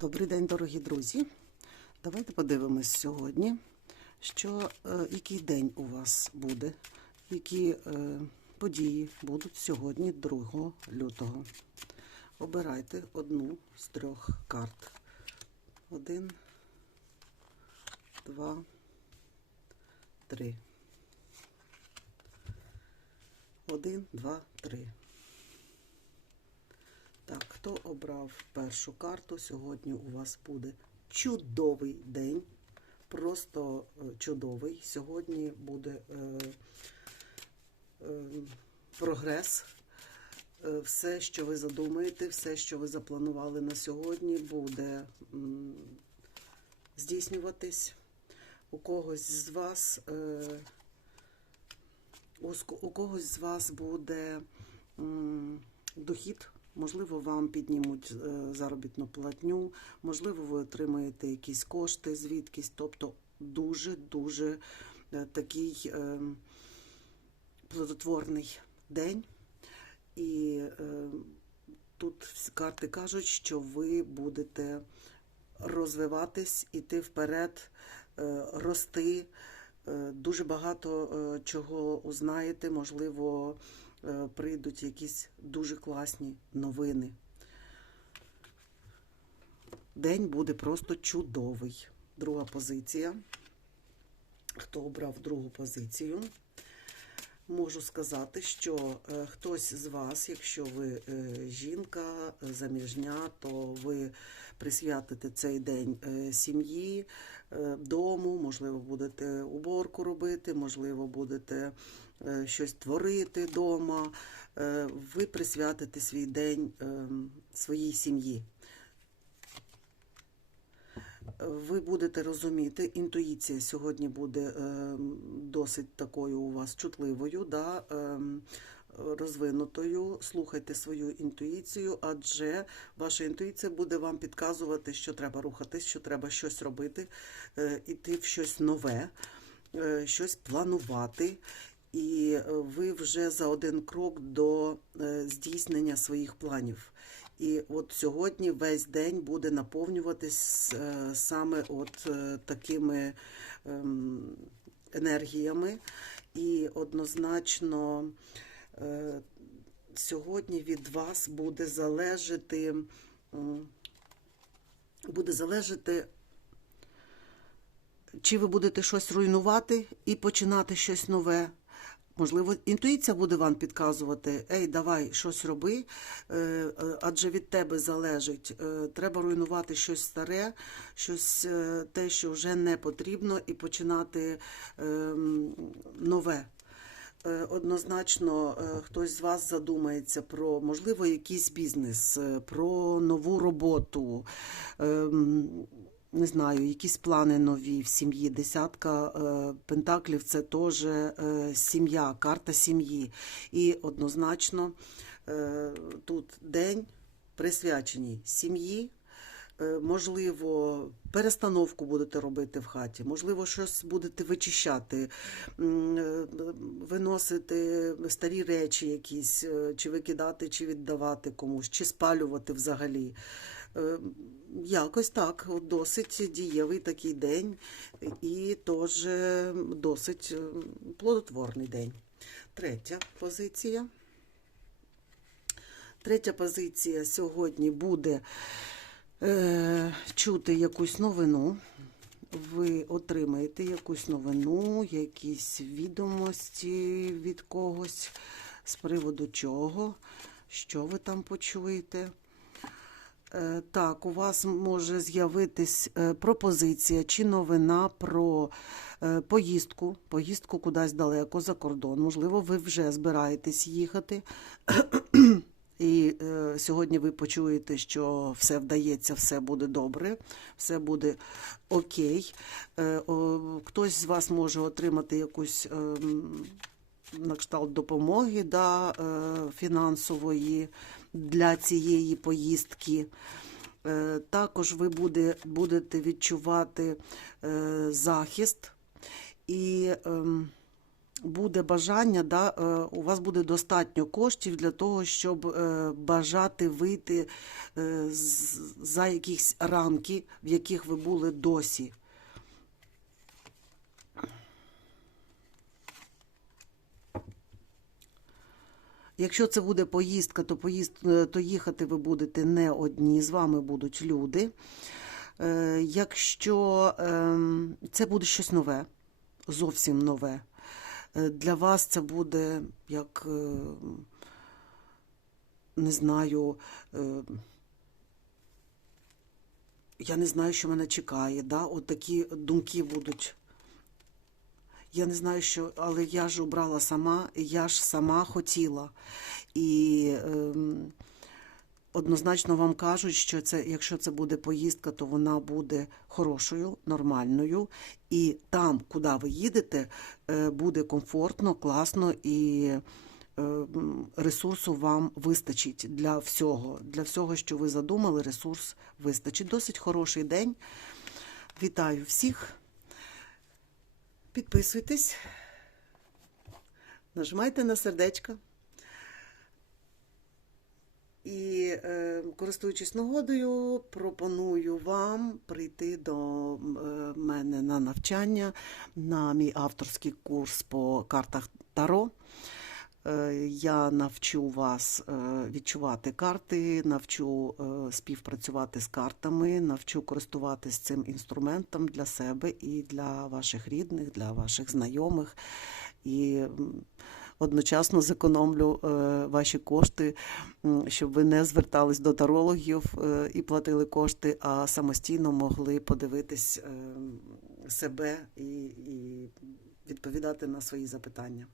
Добрий день, дорогі друзі. Давайте подивимось сьогодні, що, е, який день у вас буде, які е, події будуть сьогодні, 2 лютого. Обирайте одну з трьох карт. Один, два, три. Один, два, три. Хто обрав першу карту? Сьогодні у вас буде чудовий день. Просто е, чудовий. Сьогодні буде е, е, прогрес. Е, Все, що ви задумаєте, все, що ви запланували на сьогодні, буде здійснюватись. У когось з вас, е, у когось з вас буде дохід. Можливо, вам піднімуть е, заробітну платню, можливо, ви отримаєте якісь кошти звідкись. Тобто дуже-дуже е, такий е, плодотворний день. І е, тут всі карти кажуть, що ви будете розвиватись, іти вперед, рости. Дуже багато чого узнаєте, можливо, прийдуть якісь дуже класні новини. День буде просто чудовий. Друга позиція. Хто обрав другу позицію? Можу сказати, що е, хтось з вас, якщо ви е, жінка, е, заміжня, то ви присвятите цей день сім'ї, дому, можливо, будете уборку робити, можливо, будете щось творити вдома. Ви присвятите свій день е, своїй сім'ї. Ви будете розуміти, інтуїція сьогодні буде е, досить такою у вас чутливою, да, е, розвинутою. Слухайте свою інтуїцію, адже ваша інтуїція буде вам підказувати, що треба рухатись, що треба щось робити, е, іти в щось нове, щось планувати. І ви вже за один крок до здійснення своїх планів. І от сьогодні весь день буде наповнюватись е, саме от е, такими ем, енергіями. І однозначно е, сьогодні від вас буде залежати, буде залежати, чи ви будете щось руйнувати і починати щось нове. Можливо, інтуїція буде вам підказувати, ей, давай щось роби, е, е, адже від тебе залежить. Е, Треба руйнувати щось старе, щось те, що вже не потрібно, і починати ем, нове. Однозначно, хтось з вас задумається про, можливо, якийсь бізнес, про нову роботу. Не знаю, якісь плани нові в сім'ї. Десятка е, пентаклів це теж е, сім'я, карта сім'ї. І однозначно е, тут день присвячений сім'ї. Можливо, перестановку будете робити в хаті, можливо, щось будете вичищати, виносити старі речі якісь, чи викидати, чи віддавати комусь, чи спалювати взагалі. Е, Якось так, досить дієвий такий день і теж досить е, плодотворний день. Третя позиція. Третя позиція сьогодні буде е, чути якусь новину. Ви отримаєте якусь новину, якісь відомості від когось з приводу чого, що ви там почуєте. Е, Так, у вас може з'явитись е, пропозиція чи новина про е, поїздку, поїздку кудись далеко за кордон. Можливо, ви вже збираєтесь їхати. І е, сьогодні ви почуєте, що все вдається, все буде добре, все буде окей. Е, о, хтось з вас може отримати якусь е, на кшталт допомоги да, е, фінансової для цієї поїздки. Е, також ви буде, будете відчувати е, захист і. ем, буде бажання, да, е, у вас буде достатньо коштів для того, щоб бажати вийти за якісь рамки, в яких ви були досі. Якщо це буде поїздка, то, поїзд, е, то їхати ви будете не одні, з вами будуть люди. Е, Якщо ем, це буде щось нове, зовсім нове, е, для вас це буде як, не знаю, я не знаю, що мене чекає. Да? От такі думки будуть. Я не знаю, що, але я ж обрала сама, я ж сама хотіла. І ем, однозначно вам кажуть, що це, якщо це буде поїздка, то вона буде хорошою, нормальною. І там, куди ви їдете, е, буде комфортно, класно і е, ресурсу вам вистачить для всього. Для всього, що ви задумали, ресурс вистачить. Досить хороший день. Вітаю всіх. Підписуйтесь, нажимайте на сердечко. І, е, користуючись нагодою, пропоную вам прийти до е, мене на навчання на мій авторський курс по картах Таро. Е, Я навчу вас е, відчувати карти, навчу е, співпрацювати з картами, навчу користуватись цим інструментом для себе і для ваших рідних, для ваших знайомих. І одночасно зекономлю ваші кошти, щоб ви не звертались до тарологів і платили кошти, а самостійно могли подивитись е, себе і, і відповідати на свої запитання.